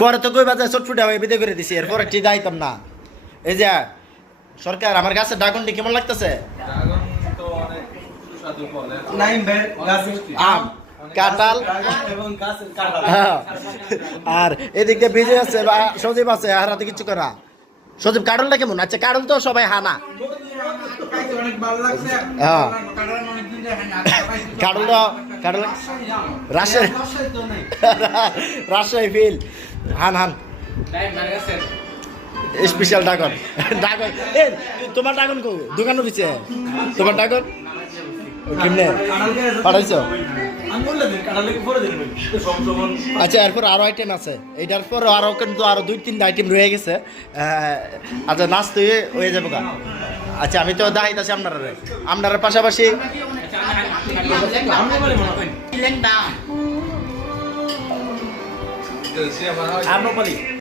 পরে তো কই বাজার চটফুটা হয়ে বিদে করে দিছি এরপর একটি যাইতাম না। এই যে সরকার আমার গাছের ড্রাগনটি কেমন লাগতেছে? আম কাঁঠাল হ্যাঁ, আর এদিকে ভিজে আছে বা সজীব আছে আর হাতে কিছু করা। সজীব কাঁঠালটা কেমন? আচ্ছা কাঁঠাল তো সবাই হানা। হ্যাঁ কাঁঠালটা কাঁঠাল রাজশাহী রাজশাহী ফিল হান হান স্পেশাল ড্রাগন ড্রাগন এ তোমার ড্রাগন কো দোকানে দিছে তোমার ড্রাগন কেমনে পাঠাইছো? আচ্ছা এরপর আরো আইটেম আছে, এইটার পর আরো কিন্তু আরো 2-3টা আইটেম রয়ে গেছে। আচ্ছা নাচতে হয়ে যাবো গা। আচ্ছা আমি তো দেখাইতেছি আপনার পাশাপাশি